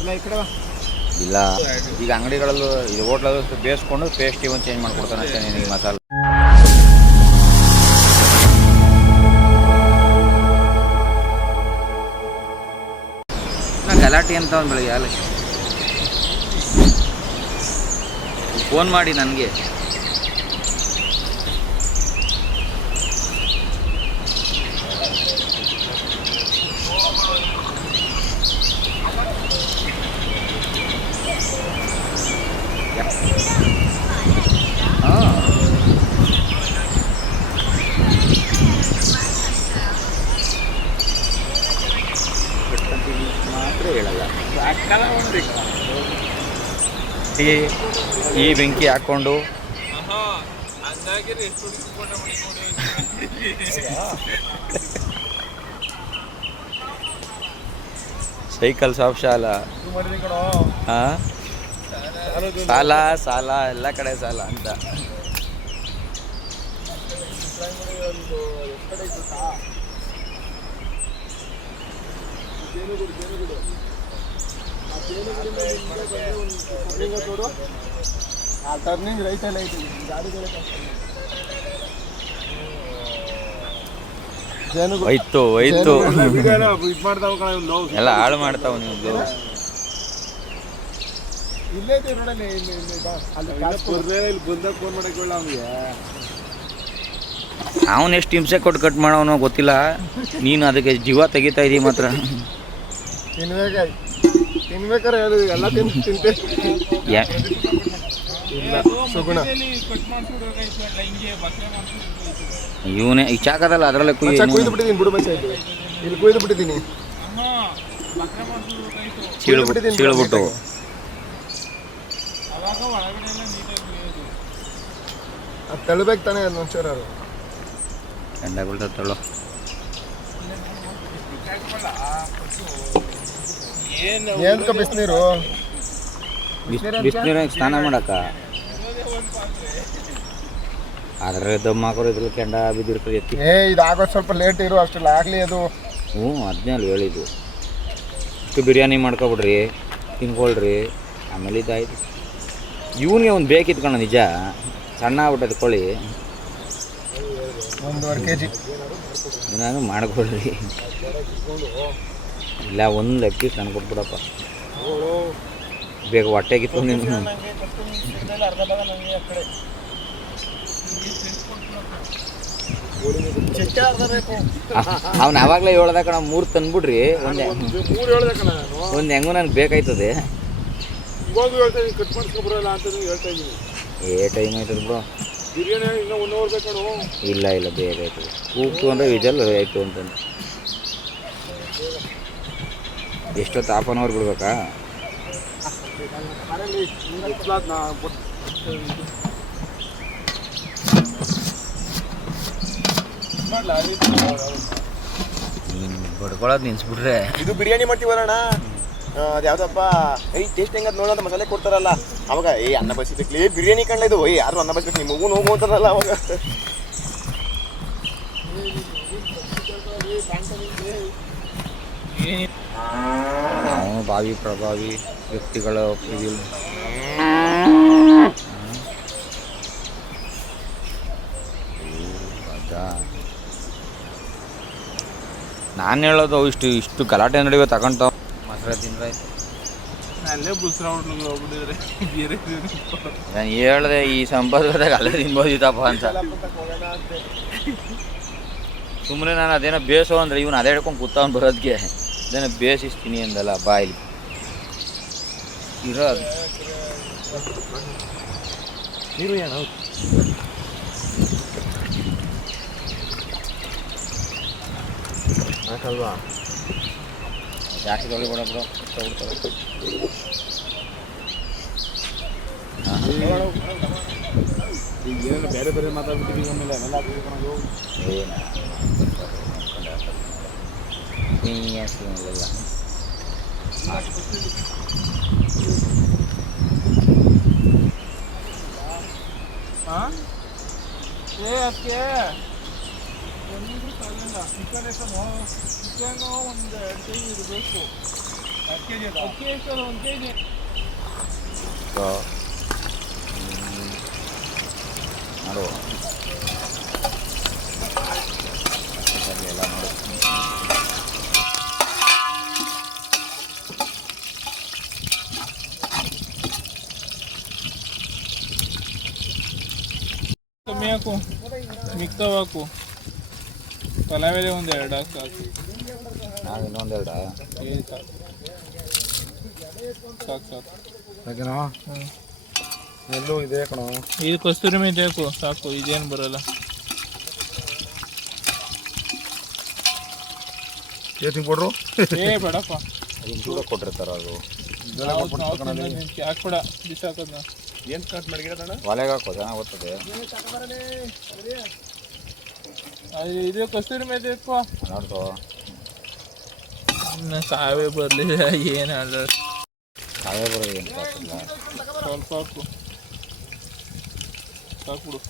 ಇಲ್ಲ ಈ ಕಡೆ ಬಾ. ಇಲ್ಲ ಈಗ ಅಂಗಡಿಗಳಲ್ಲೂ ಇದು ಹೋಟ್ಲಲ್ಲೂ ಬೇಯಿಸ್ಕೊಂಡು ಪೇಸ್ಟ್ ಇವನ್ ಚೇಂಜ್ ಮಾಡ್ಕೊಡ್ತಾನೆ ಅಷ್ಟೇ ನಿನಗೆ ಮಸಾಲೆ. ಗಲಾಟೆ ಅಂತ ಒಂದು ಬೆಳಗ್ಗೆ ಅಲ್ಲ ಫೋನ್ ಮಾಡಿ ನನಗೆ. ಮಾತ್ರ ಹೇಳಲ್ಲ. ಈ ಈ ಬೆಂಕಿ ಹಾಕೊಂಡು. ಸೈಕಲ್ ಶಾಪ್ ಶಾಲ. ಸಾಲ ಸಾಲ ಎಲ್ಲ ಕಡೆ ಸಾಲ ಅಂತ ಒಂದು ಎಷ್ಟ್ ಕಡೆ ಇತ್ತು ಗೊತ್ತಾ? ಜೇನುಗೂಡು, ಜೇನುಗೂಡು. ಆ ಟರ್ನಿಂಗ್ ರೈಟ್ ಐತಿ ಹೋಯ್ತು ಹೋಯ್ತು. ಇದು. ಎಲ್ಲ ಹಾಳು ಮಾಡ್ತಾವ ನಿಮ್ದು. ಇಲ್ಲೇ ಅವನಿಗೆ ಅವನು ಎಷ್ಟು ಹಿಂಸೆ ಕೊಟ್ಟು ಕಟ್ ಮಾಡೋನೋ ಗೊತ್ತಿಲ್ಲ. ನೀನು ಅದಕ್ಕೆ ಜೀವ ತೆಗಿತಾ ಇದೀ ಮಾತ್ರ. ತಿನ್ಬೇಕ? ತಿನ್ಬೇಕಾರೆ ಹೇಳು ಎಲ್ಲ ತಿನ್ ತಿಂತೆ. ಯಾ ಇಲ್ಲ ಸುಗುಣ. ಇವನೇ ಈ ಚಾಕದಲ್ಲ ಅದರಲ್ಲೇ ಮಚ್ಚ ಕುಯ್ದು ಬಿಟ್ಟಿದ್ದೀನಿ ಬಿಡು ಇಲ್ಲಿ ಕುಯ್ದು ಬಿಟ್ಟಿದ್ದೀನಿ ಚೀಳ್ಬಿಟ್ಟು ಅದು ತಳ್ಬೇಕು ತಾನೇ ಅದು ಒಂಚೂರು ಅದು. ಎಂಡಗಳ್ತ ತಳ್ಳೋ ಬಿಸಿನೀರು? ಬಿಸಿನೀರಾಗ ಸ್ನಾನ ಮಾಡಕ್ಕ? ಆದ್ರೆ ದಮ್ ಹಾಕೋರು ಇದ್ರಲ್ಲಿ ಕೆಂಡ ಬಿದ್ದಿರ್ತದೆ ಎತ್ತಿ. ಏ ಇದು ಆಗೋದು ಸ್ವಲ್ಪ ಲೇಟ್ ಇರು ಅಷ್ಟೆಲ್ಲ ಆಗಲಿ ಅದು. ಹ್ಞೂ ಅದನ್ನೇ ಅಲ್ಲಿ ಹೇಳಿದ್ದು. ಇಷ್ಟು ಬಿರಿಯಾನಿ ಮಾಡ್ಕೊಬಿಡ್ರಿ ತಿನ್ಕೊಳ್ರಿ ಆಮೇಲೆ ಇದಾಯ್ತು. ಇವನಿಗೆ ಒಂದು ಬೇಕಿತ್ತು ಕಣ ನಿಜ. ಸಣ್ಣ ಆಗ್ಬಿಟ್ಟದ ಕೋಳಿ. ಒಂದೂವರೆ ಕೆ ಜಿ ನಾನು ಮಾಡ್ಕೊಳ್ರಿ. ಇಲ್ಲ ಒಂದು ಅಕ್ಕಿ ಪೀಸ್ ನನಗೆ ಕೊಟ್ಬಿಡಪ್ಪ ಬೇಗ ಹೊಟ್ಟೆಗಿತ್ತು ನೀನು ಅವ್ನು ಯಾವಾಗಲೇ ಹೇಳ್ದ ಕಣ ಮೂರು ತಂದ್ಬಿಡ್ರಿ ಒಂದು ಒಂದು ಹೆಂಗೋ ನನಗೆ ಬೇಕಾಯ್ತದೆ. ಏ ಟೈಮ್ ಆಯ್ತದ ಬೇಕಣು ಇಲ್ಲ ಇಲ್ಲ ಬೇಗ ಆಯ್ತದೆ. ಕೂಗ್ತು ಅಂದರೆ ವಿಜಲ್ ಆಯಿತು ಅಂತಂದು. ಎಷ್ಟೊತ್ತು ಹಾಫ್ ಆನ್ ಅವರ್ ಬಿಡ್ಬೇಕಾ? ನೀನು ಬಡ್ಕೊಳ್ಳೋದು ನಿನ್ಸ್ಬಿಟ್ರೆ ಇದು ಬಿರಿಯಾನಿ ಮಾಡ್ತೀವಲ್ಲಣ್ಣ ಅದು ಯಾವ್ದಪ್ಪ? ಏಯ್ ಟೇಸ್ಟ್ ಹೆಂಗದ್ ಅಂತ ಮಸಾಲೆ ಕೊಡ್ತಾರಲ್ಲ. ಅವಾಗ ಏ ಅನ್ನ ಬಸಿಬೇಕ್ಲಿ ಬಿರಿಯಾನಿ ಕಂಡ ಇದು. ಓಯ್ ಯಾರು ಅನ್ನ ಬಸ್ಬೇಕು ನಿಮ್ಮ ಮಗು ಹೋಗು ಅಂತಾರಲ್ಲ ಅವಾಗ. ನಾವು ಭಾವಿ ಪ್ರಭಾವಿ ವ್ಯಕ್ತಿಗಳ ಇದು. ನಾನು ಹೇಳೋದು ಇಷ್ಟು ಇಷ್ಟು ಗಲಾಟೆ ನಡೆಯುವ ತಗೊಂತ ಮಾತ್ರ ತಿಂದ್ರೆ ಅಲ್ಲೇ ಬುಸ್ರ ಹೋಗ್ಬಿಟ್ಟಿದ್ರೆ ಬೇರೆ ನಾನು ಹೇಳ್ದೆ ಈ ಸಂಪರ್ಕದಾಗ ಅಲ್ಲೇ ತಿನ್ಬೋದಿತ್ತಪ್ಪ ಅಂತ. ಸುಮ್ಮನೆ ನಾನು ಅದೇನೋ ಬೇಸೋ ಅಂದ್ರೆ ಇವನು ಅದೇ ಹಿಡ್ಕೊಂಡು ಕೂತವ್ನು ಬರೋದಕ್ಕೆ ಅದೇನೋ ಬೇಯಿಸ್ತೀನಿ ಅಂದಲ್ಲ ಬಾಯಿಲಿ ಇರೋದು ನೀರು ಏನು ಹಾಕಲ್ವಾ? ಜಾಸ್ತಿ ತೊಳಿಬೇಡ ಬಿಡು ತಗೊಳ್ತಾರೆ ಈಗ ಏನು ಬೇರೆ ಬೇರೆ ಮಾತಾಡ್ಬಿಟ್ಟಿದ್ದೀವಿ ಆಮೇಲೆ Yes, yung lalaki. Ah. 아? 예, 할게. 연인들이 달린다. 뒷간에서 뭐, 뒷간 나오는데, 게임이 되고 있고. 어깨에다. 어깨에서 나온 게임이. 자. 음. 나로. 이자리에다 나로. ಕಮ್ಮಿ ಹಾಕು ಮಿಕ್ತವ್ ಹಾಕು ಪಲಾವೇಲೆ ಒಂದು ಎರಡು ಹಾಕು ಸಾಕು. ನಾವು ಇನ್ನೊಂದೆರಡ ಏ ಸಾಕು. ಸಾಕು ಸಾಕು. ಹ್ಞೂ ಎಲ್ಲೂ ಇದೆ ಕಣೋ. ಇದು ಕಸ್ತೂರಿ ಮೇಲೆ ಹಾಕು ಸಾಕು ಇದೇನು ಬರಲ್ಲ. ಏತಿಂಗ್ ಕೊಡ್ರು? ಏ ಬೇಡಪ್ಪ. ಅದನ್ನ ಕೂಡ ಕೊಟ್ಟಿರ್ತಾರ ಅದು. ಹಾಕ್ಬೇಡ ಬಿಸಾಕೋದ್ನ. ಏನು ಕಟ್ ಮಾಡಿಗಿರೋದಣ್ಣ ಒಲೆಗೆ ಓದ್ತದೆ ಇದು ಕಸ್ತೂರಿ ಹಾಕುವ ಸಾವೆ ಇನ್ನು ಸಾವೇ ಬರಲಿಲ್ಲ ಏನು ಆದರೆ ಸಾವೇ ಬರೋದು ಏನು ಸ್ವಲ್ಪ ಸ್ವಲ್ಪ ಸಾಕು ಸಾಕ್ಬಿಡು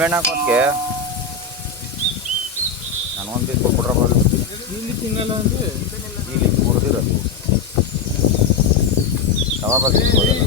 ನಿಂಬೆಹಣ್ಣು ಹಾಕೋದಕ್ಕೆ ನಾನು ಒಂದು ಪೀಸ್ ಕೊಟ್ಬಿಟ್ರಪ್ಪ ಇಲ್ಲಿ ತಿನ್ನಲ್ಲ ಅಂದರೆ? ಇಲ್ಲಿ ಮುರಿದಿರೋದು ಕಬಾಬ್ ತಿನ್ಬೋದಲ್ಲ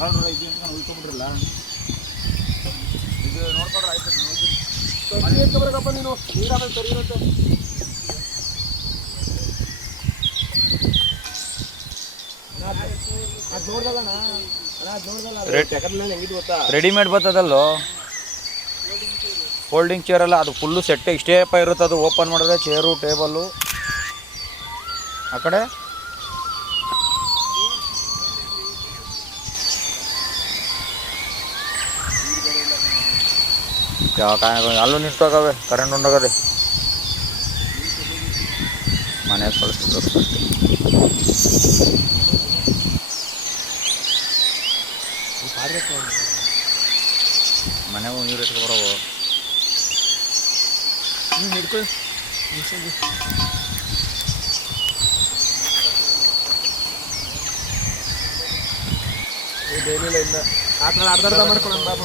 ನೀವು ತಗೊಳ್ರ ಇದು ಅಂತ ಉಳ್ಕೊಬಿಟ್ರಲ್ಲ ಇದು ನೋಡ್ಕೊಂಡ್ರೆ ಆಯ್ತು ನೀನು ನೀರಾಮೇಲೆ ಸರಿ ಇರುತ್ತೆ. ಅದು ನೋಡ್ದಲ್ಲಣ್ಣ ಅಣ್ಣ ಅದು ಗೊತ್ತಾ? ರೆಡಿಮೇಡ್ ಬರ್ತದಲ್ಲೋ? ಫೋಲ್ಡಿಂಗ್ ಚೇರ್ ಅಲ್ಲ ಅದು ಫುಲ್ಲು ಸೆಟ್ ಇಷ್ಟೇ ಪ ಇರುತ್ತೆ ಅದು ಓಪನ್ ಮಾಡಿದ್ರೆ ಚೇರು ಟೇಬಲ್ಲು ಆ ಕಡೆ? ಯಾವ ಕಾರಣ ಅಲ್ಲೂ ನಿಂತೋಗವೆ ಕರೆಂಟ್ ಉಂಡೋಗದೆ ಮನೆ ಕಳಿಸ್ಬಿಟ್ಟು ಮನೆಗೂ ನೀರು ಎತ್ಕೊ ಬರೋವು ನೀನು ಹಿಡ್ಕೊ ಏನಿಲ್ಲ ಇನ್ನ ಆ ಥರ ಅರ್ಧ ಅರ್ಧ ಮಾಡ್ಕೊಳ್ಳೋಣ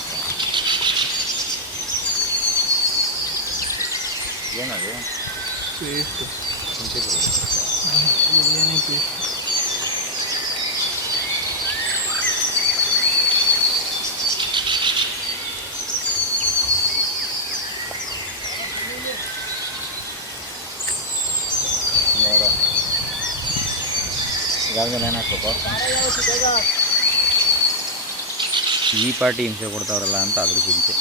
ಏನದು? ಪೇಸ್ಟ್. ಶುಂಠಿ ಪುಡಿ. ಬಿರಿಯಾನಿ ಪೇಸ್ಟ್ ನೂರ ಇದಾದ್ಮೇಲೆ ಏನು ಹಾಕ್ಬೇಕು? ಈ ಪಾರ್ಟಿ ಹಿಂಸೆ ಕೊಡ್ತಾವ್ರಲ್ಲ ಅಂತ ಅದ್ರ ಚಿಂತೆ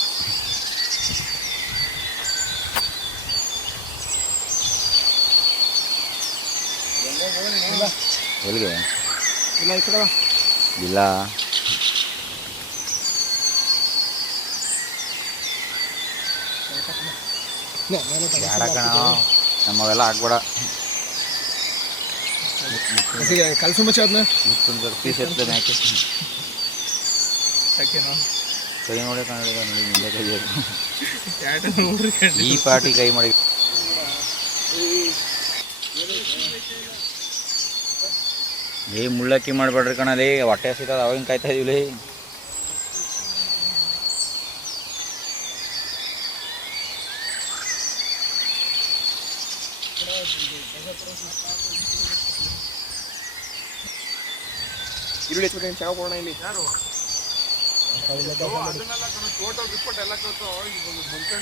ಎಲ್ಲಿಗೆ? ಇಲ್ಲ ಈ ಕಡೆ. ಇಲ್ಲ. ಬೇಡ ಕಣ. ನಮ್ಮವೆಲ್ಲ ಹಾಕ್ಬೇಡ ಹಸಿಗೆ ಕಲ್ಸು ಮಚ್ಚ ಅದನ್ನ ಮುತ್ತೊಂದು ಪೀಸ್ ಇರ್ತದೆ ಯಾಕೆ ಯಾಕೆನೋ ಕೈ ನೋಡಿ ಕನ್ನಡ ನೋಡಿ ಮುಂದೆ ಕೈ ಈ ಪಾರ್ಟಿ ಕೈ ಮಾಡಿ ಏ ಮುಳ್ಳಕ್ಕಿ ಮಾಡಬೇಡ್ರಿ ಕಣಲಿ ಹೊಟ್ಟೆ ಸಿಗ್ತದೆ ಅವಾಗ ಕಾಯ್ತಾ ಇದೀವಿ ಈರುಳ್ಳಿ ಹೆಚ್ಚು ಚೆನ್ನಾಗಿ ಕೊಡೋಣ ಇಲ್ಲಿ? ಅದನ್ನೆಲ್ಲ ಕಣೋ, ರಿಪೋರ್ಟ್ ಗಿಫೋಟೋ ಎಲ್ಲ ಕಳ್ಸೋ. ಈಗ ಕೂತು ಇವತ್ತು.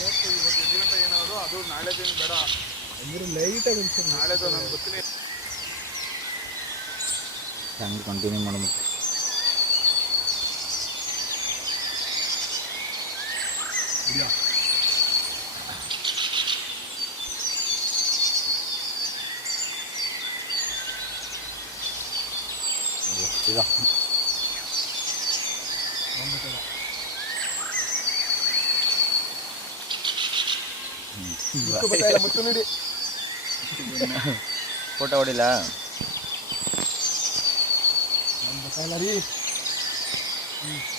ಎಂಟು ಗಂಟೆ ಏನಾದ್ರು ಅದು ನಾಳೆದೇನು ಬೇಡ. ನಾಳೆದು ನಾನು ಗೊತ್ತಿಲ್ಲ. ಹಂಗೆ ಕಂಟಿನ್ಯೂ ಮಾಡ್ಬೇಕು ಈಗ ಮುತ್ತು ನೋಡಿ Vai, Lari. Hum.